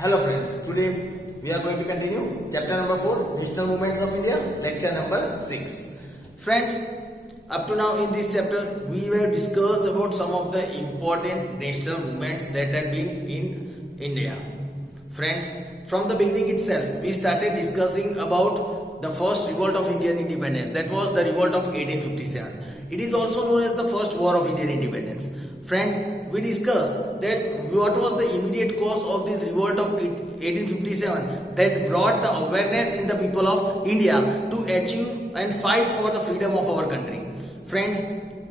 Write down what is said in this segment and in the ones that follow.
Hello friends, today we are going to continue chapter number 4, National Movements of India, lecture number 6. Friends, up to now in this chapter we have discussed about some of the important national movements that had been in India. Friends, from the beginning itself we started discussing about the first revolt of Indian independence, that was the revolt of 1857. It is also known as the first war of Indian independence. Friends, we discussed that what was the immediate cause of this revolt of 1857 that brought the awareness in the people of India to achieve and fight for the freedom of our country. Friends,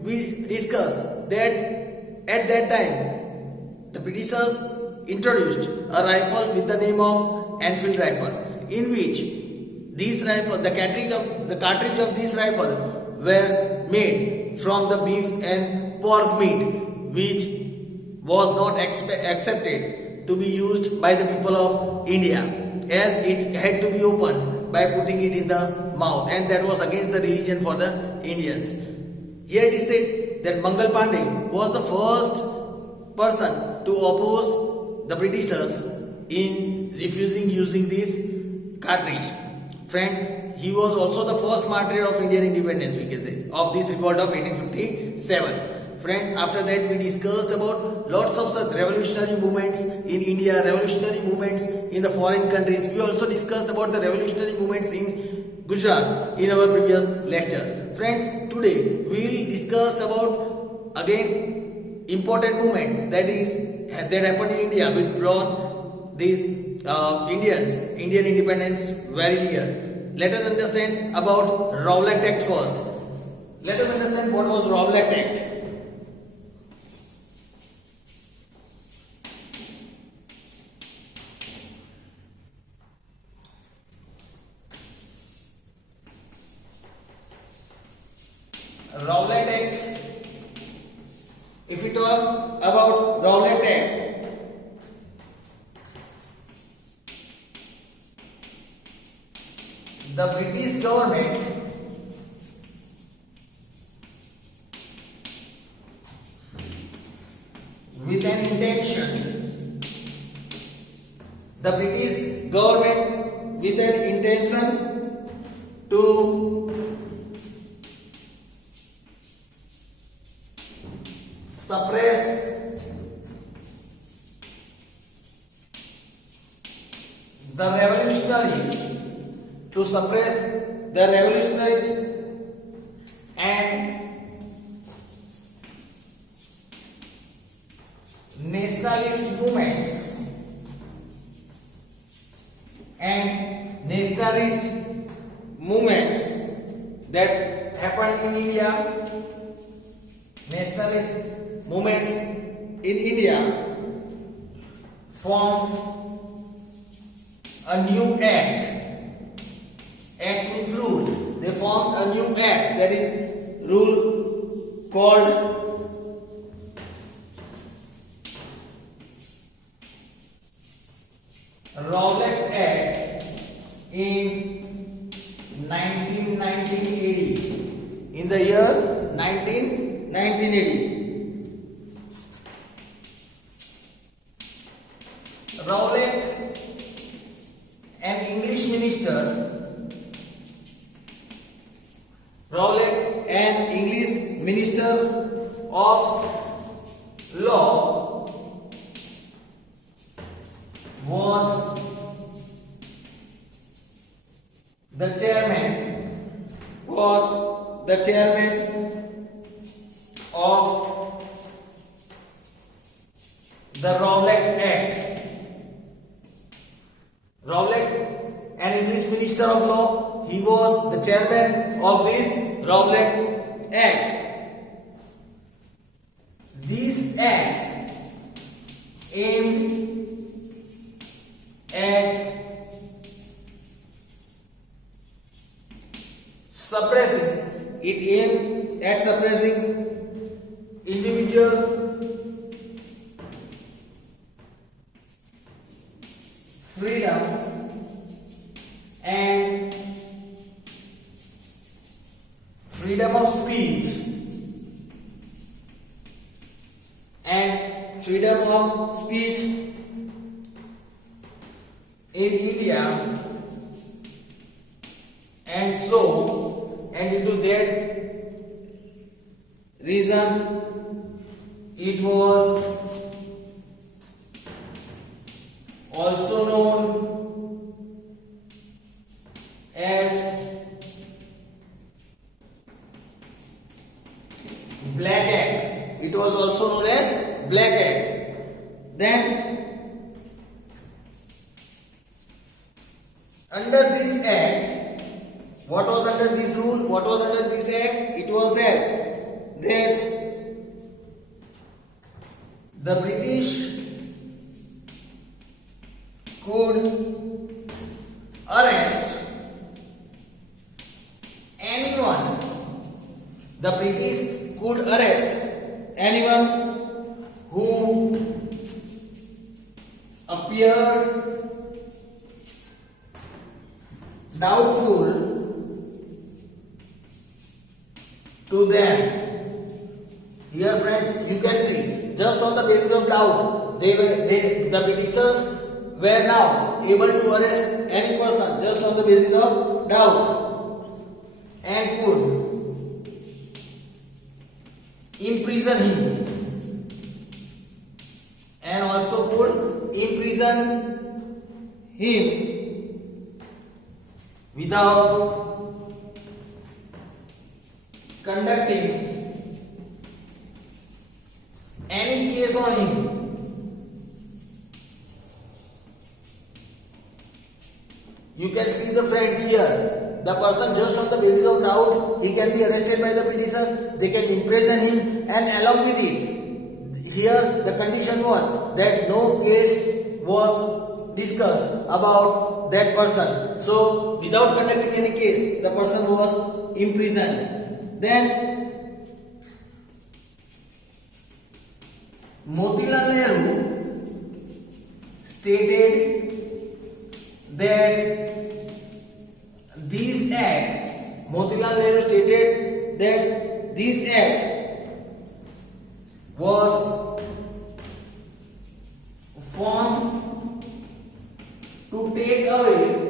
we discussed that at that time the Britishers introduced a rifle with the name of Enfield rifle, in which these rifle, the cartridge of this rifle were made from the beef and pork meat, which was not accepted to be used by the people of India, as it had to be opened by putting it in the mouth, and that was against the religion for the Indians. Here it is said that Mangal Pandey was the first person to oppose the Britishers in refusing using this cartridge. Friends, he was also the first martyr of Indian independence, we can say, of this revolt of 1857. Friends, after that we discussed about lots of such revolutionary movements in India, revolutionary movements in the foreign countries. We also discussed about the revolutionary movements in Gujarat in our previous lecture. Friends, today we will discuss about again important movement that happened in India, which brought these Indian independence very near. Let us understand about Rowlatt Act first. Let us understand what was Rowlatt Act. Rowlatt Act. If we talk about Rowlatt Act, the British government with an intention, to suppress the revolutionaries and nationalist movements that happened in India. Nationalist movements in India formed a new act. Act means rule. They formed a new act, that is rule called Rowlatt Act in 1980. In the year 1980. Rowlatt, an English minister, of law, was the chairman of the Rowlatt Act. Rowlatt, an English minister of law, he was the chairman of this Rowlatt Act. This act aimed at suppressing individual freedom and freedom of speech and freedom of speech and so, and due to that reason it was also known as Black Act. It was also known as Black Act. Then under this act, what was under this rule? What was under this act? It was that the British could arrest anyone. The British could arrest anyone who appeared doubtful to them. Here, friends, you can see just on the basis of doubt, the Britishers were now able to arrest any person just on the basis of doubt and could imprison him and also could imprison him without conducting any case on him. You can see the friends here. The person just on the basis of doubt, he can be arrested by the Britisher. They can imprison him, and along with it, here the condition was that no case was discussed about that person. So, without conducting any case, the person was imprisoned. Then, Motilal Nehru stated that this act, Motilal Nehru stated that this act was formed to take away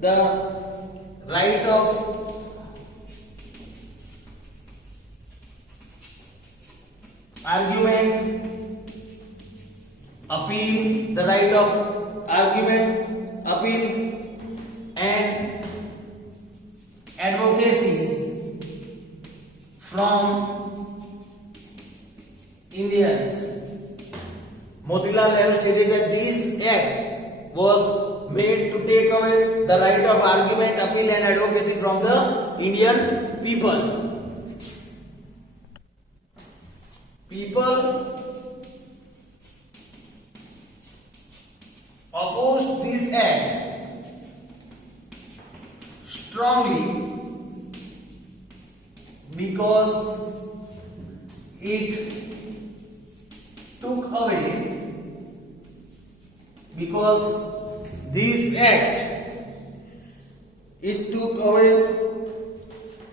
the right of argument, appeal, the right of argument, appeal, and advocacy from Indians. Motilal Nehru stated that this act was made to take away the right of argument, appeal, and advocacy from the Indian people. People opposed this act strongly because it took away, because this act, it took away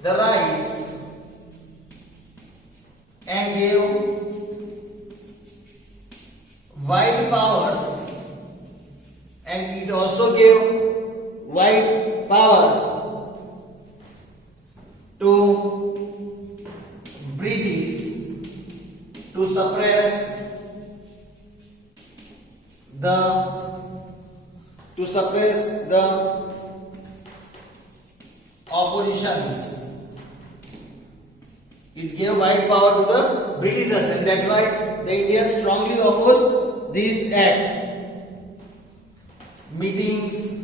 the rights and gave wide powers, and it also gave wide power to British to suppress the oppositions. It gave wide power to the Britishers, and that's why the Indians strongly opposed this act. Meetings,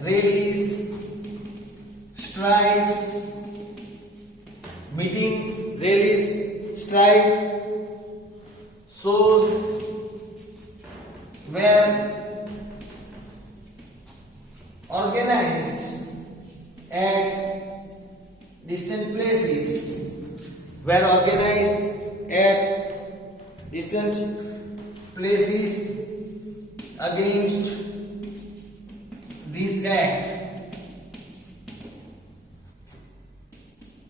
rallies, strikes, shows were organized at distant places, against this act.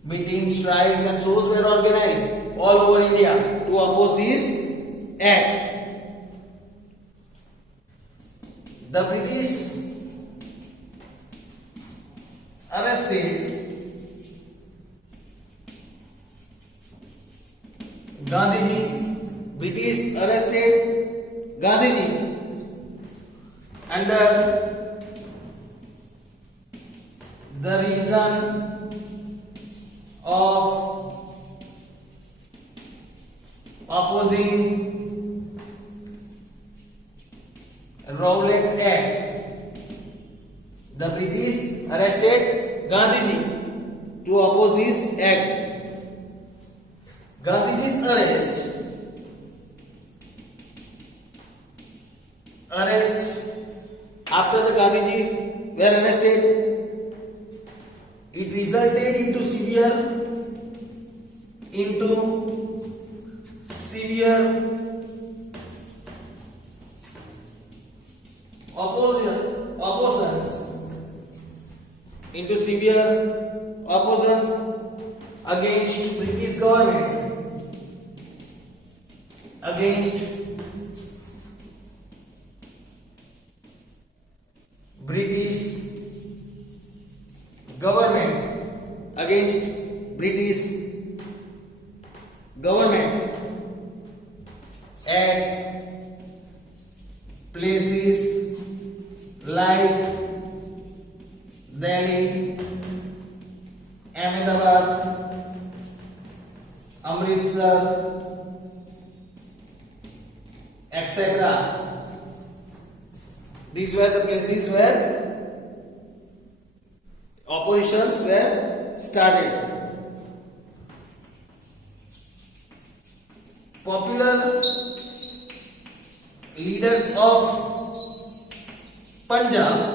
Meetings, strikes and shows were organized all over India to oppose this act. the British arrested Gandhiji. British arrested Gandhiji under the reason of opposing Rowlatt Act. The British arrested Gandhiji to oppose this act. Gandhiji's arrest after the Gandhiji were arrested, it resulted into severe oppositions against British government, against British government, against British government at places like Delhi, Ahmedabad, Amritsar, etc. These were the places where oppositions were started. Popular leaders of Punjab,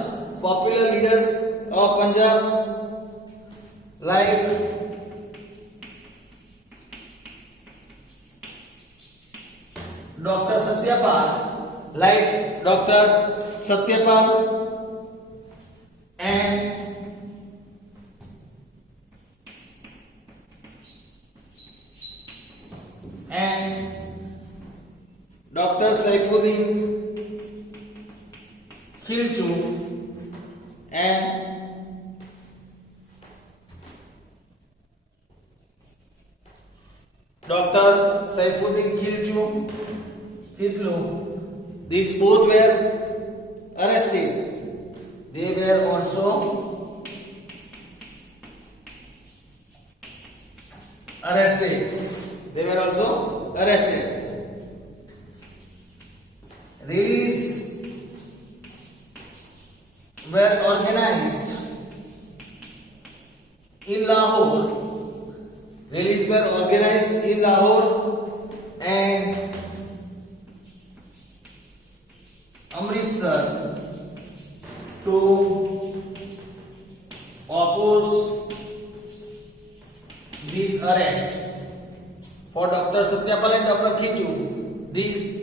like Dr. Satyapal and Dr. Saifuddin Khilji and Dr. Saifuddin Khilji, these both were arrested. They were also arrested. Rallies were organized in Lahore. And Amritsar to oppose this arrest for Dr. Satyapal and Dr. Khilji. These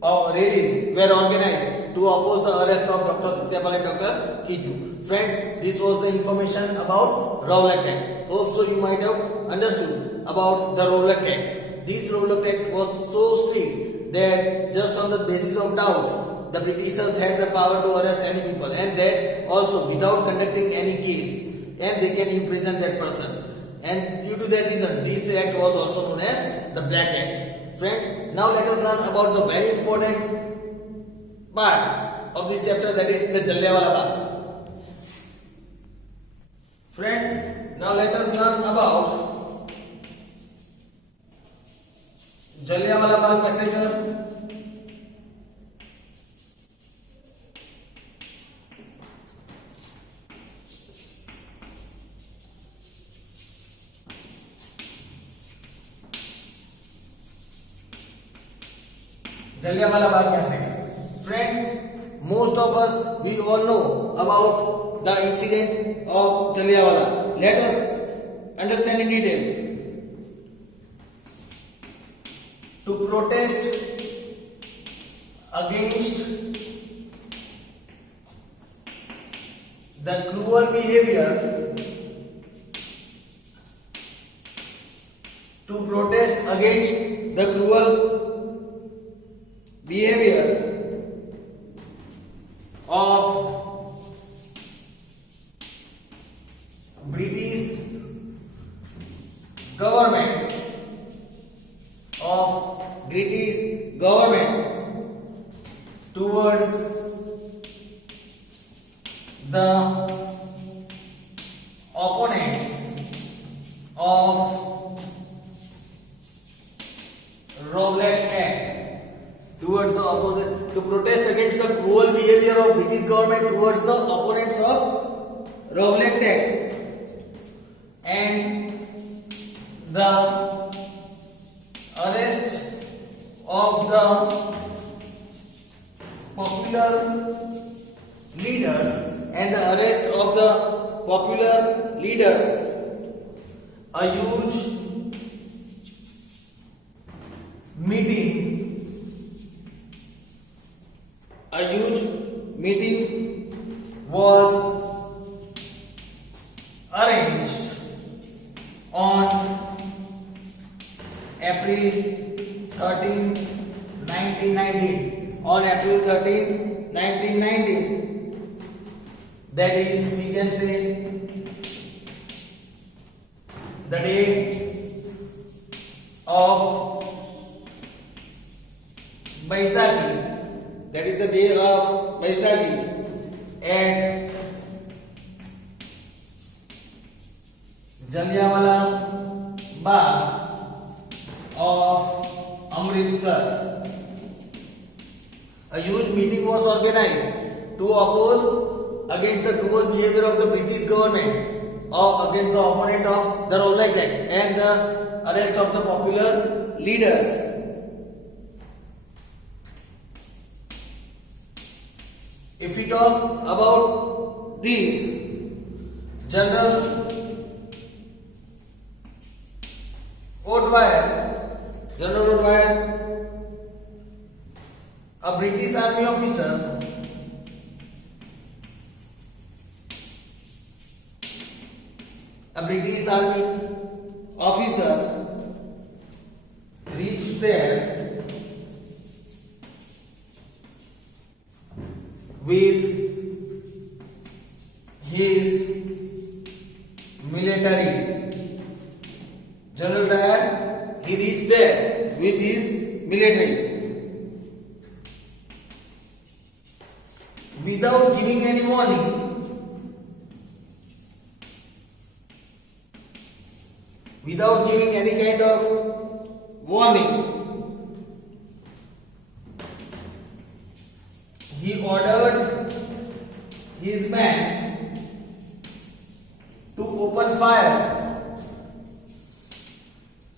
rallies were organized to oppose the arrest of Dr. Satyapal and Dr. Khilji. Friends, this was the information about Rowlatt Act. Hope so you might have understood about the Rowlatt Act. This Rowlatt Act was so strict that just on the basis of doubt, the Britishers had the power to arrest any people, and that also without conducting any case, and they can imprison that person. And due to that reason, this act was also known as the Black Act. Friends, now let us learn about the very important part of this chapter, that is the Jallianwala Bagh. Friends, now let us learn about Jallianwala Bagh massacre. Jallianwala Bagh massacre. Friends, most of us, we all know about the incident of Jallianwala. Let us understand in detail. To protest against the cruel behavior, towards the opponents of Rowlatt Act, towards the opposite, to protest against the cruel behavior of British government towards the opponents of Rowlatt Act and the arrest of the popular leaders a huge meeting was arranged on April 13, 1919. On April 13, 1919. That is, we can say, the day of Baisakhi. That is the day of Baisakhi at Jallianwala Bagh of Amritsar. A huge meeting was organized to oppose against the cruel behavior of the British government or against the opponent of the Rowlatt Act and the arrest of the popular leaders. If we talk about these, General O'Dwyer, a British Army officer, reached there with his military. General Dyer, he reached there with his military without giving any warning. Without giving any kind of warning, he ordered his men to open fire.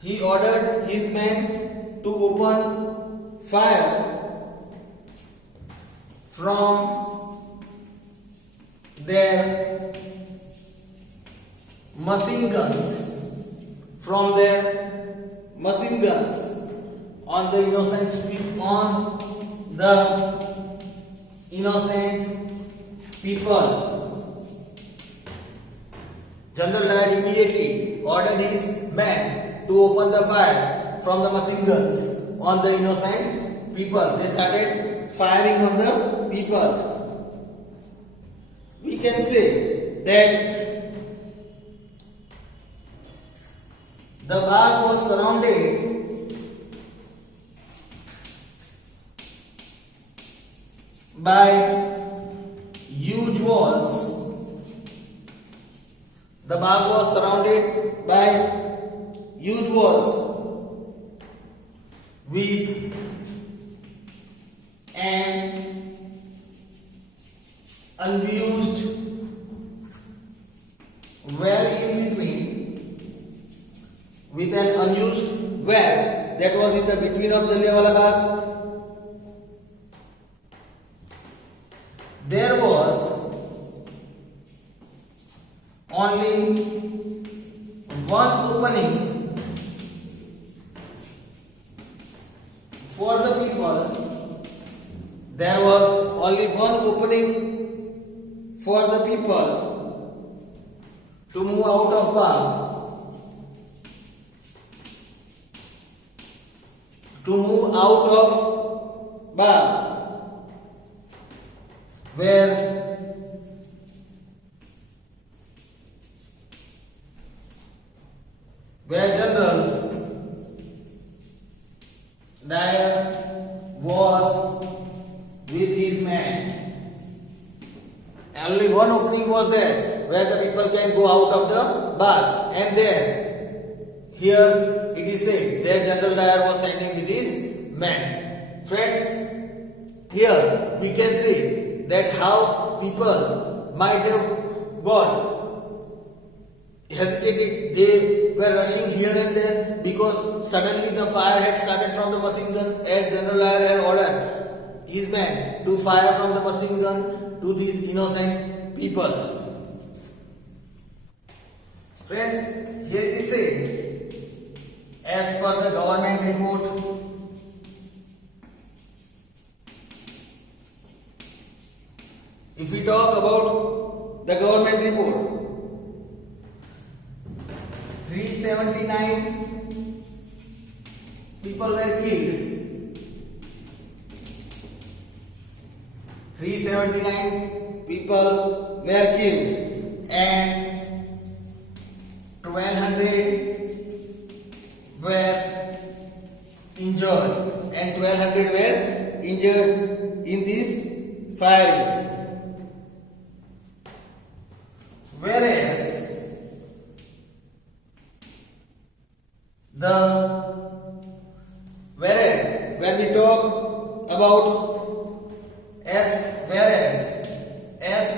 He ordered his men to open fire from their machine guns. On the innocent people. General Dyer immediately ordered his men to open the fire from the machine guns on the innocent people. They started firing on the people. We can say that the Bagh was surrounded by huge walls. The Bagh was surrounded by huge walls with an unused well in between. With an unused well that was in the between of Jallianwala Bagh. There was only one opening for the people. There was only one opening for the people to move out of Bagh. Where General Dyer was with with these men. Only one opening was there where the people can go out of the bar, and there here it is said that General Dyer was standing with his men. Friends, here we can see that how people might have got hesitated. They were rushing here and there because suddenly the fire had started from the machine guns, and General Dyer had ordered his men to fire from the machine gun to these innocent people. Friends, here it is said, as per the government report, if we talk about the government report, 379 people were killed. 379 people were killed and 1200 were injured, and 1200 were injured in this firing. Whereas when we talk about as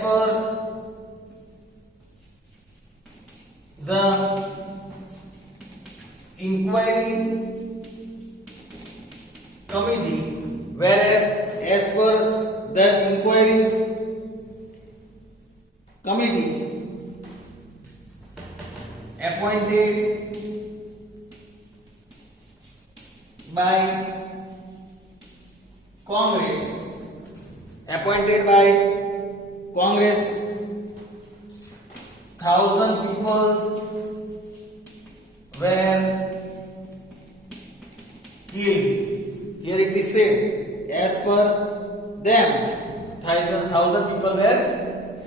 per the inquiry committee, as per the inquiry committee appointed by Congress, 1,000 people were killed. Here it is said, as per them, 1,000 people were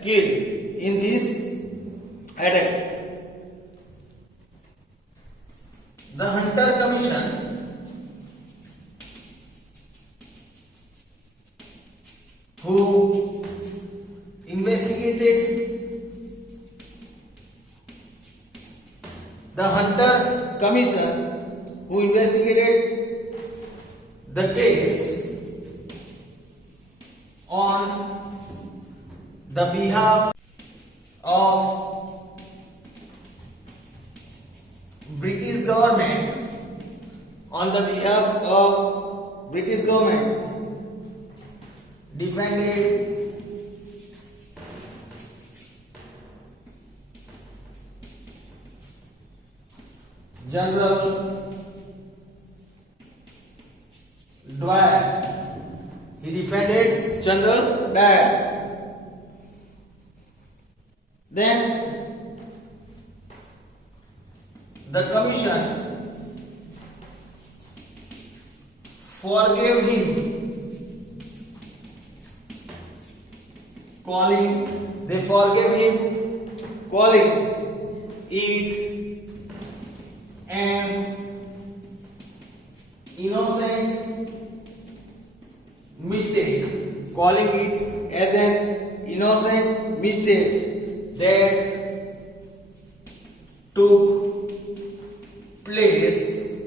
killed in this attack. The Hunter Commission, who investigated the case on the behalf of British government, defended General Dyer. He defended General Dyer. Then the commission forgave him, calling it an innocent mistake, that took place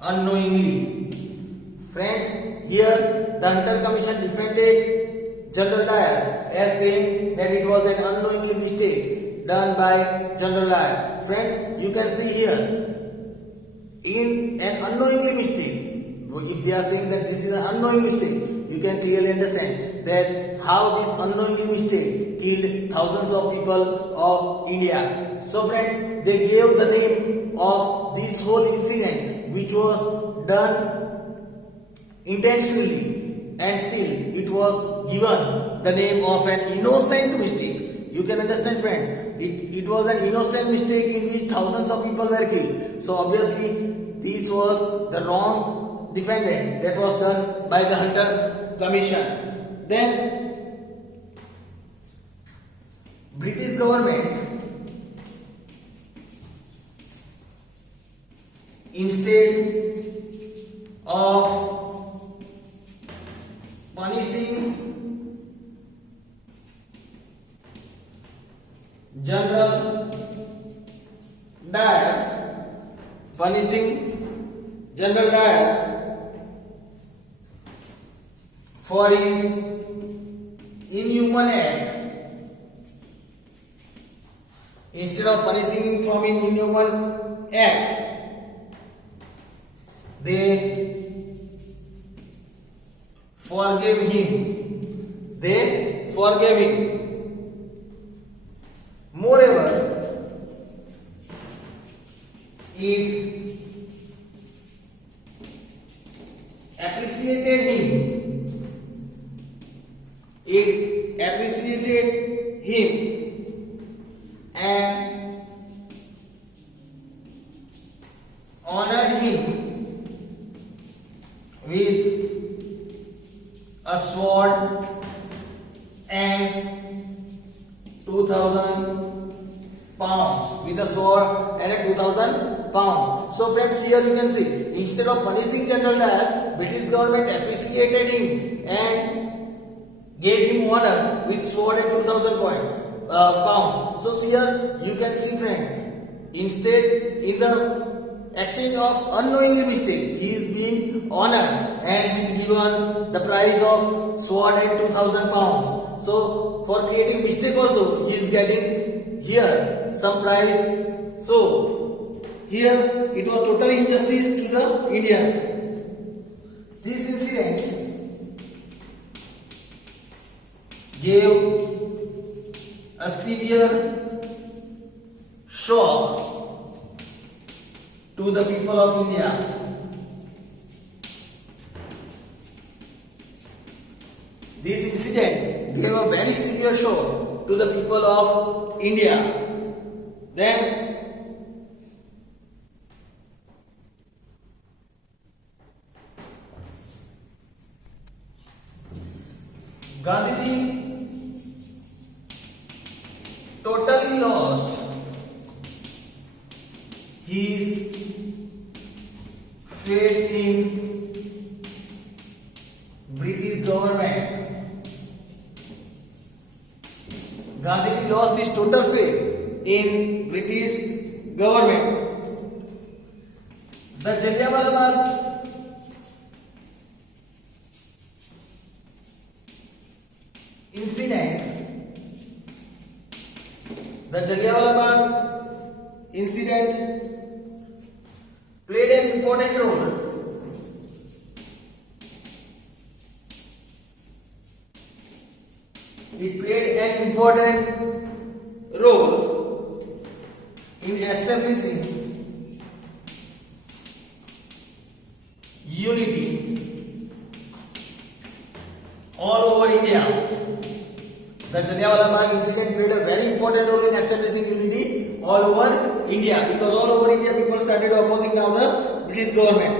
unknowingly. Friends, here the Hunter Commission defended General Dyer as saying that it was an unknowingly mistake done by General Dyer. Friends, you can see here, in an unknowingly mistake, if they are saying that this is an unknowing mistake, you can clearly understand that how this unknowingly mistake killed thousands of people of India. So friends, they gave the name of this whole incident, which was done intentionally, and still it was given the name of an innocent mistake. You can understand, friends, it was an innocent mistake in which thousands of people were killed. So obviously this was the wrong defendant that was done by the Hunter Commission. Then British government instead of punishing General Dyer for his inhuman act. Instead of punishing him from an inhuman act, they forgave him. Moreover, it appreciated him and honored him with a sword and 2,000 pounds. So friends, here you can see, instead of punishing General Dyer, British government appreciated him and gave him honor with sword and 2,000 pounds. So here you can see, friends, instead in the exchange of unknowingly mistake, he is being honored and being given the prize of sword and 2,000 pounds. So for creating mistake also, he is getting here some prize. So here it was total injustice to the Indians. These incidents gave a severe shock to the people of India. This incident gave a very severe shock to the people of India. Then Gandhiji totally lost his faith in British government. Gandhiji lost his total faith in British government. The Jallianwala Bagh incident played an important role in establishing unity all over India. The Jallianwala Bagh incident played a very important role in establishing unity all over India, because all over India people started opposing now the British government.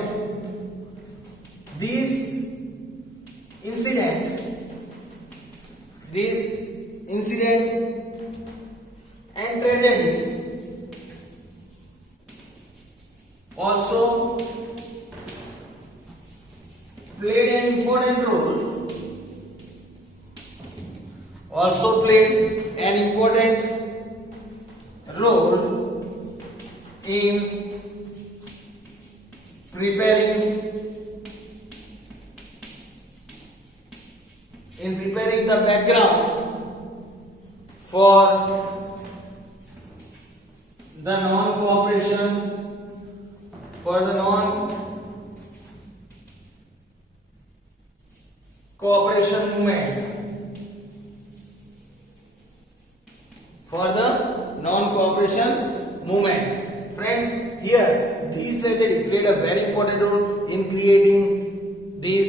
This incident and tragedy also played an important role in preparing the background for the non-cooperation movement. Friends, here this tragedy played a very important role in creating this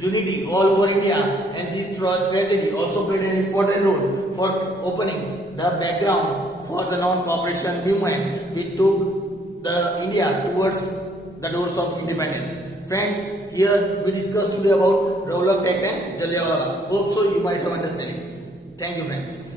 unity all over India, and this tragedy also played an important role for opening the background for the non-cooperation movement which took the India towards the doors of independence. Friends, here we discussed today about Rowlatt Act and Jallianwala Bagh. Hope so you might have understanding. Thank you, friends.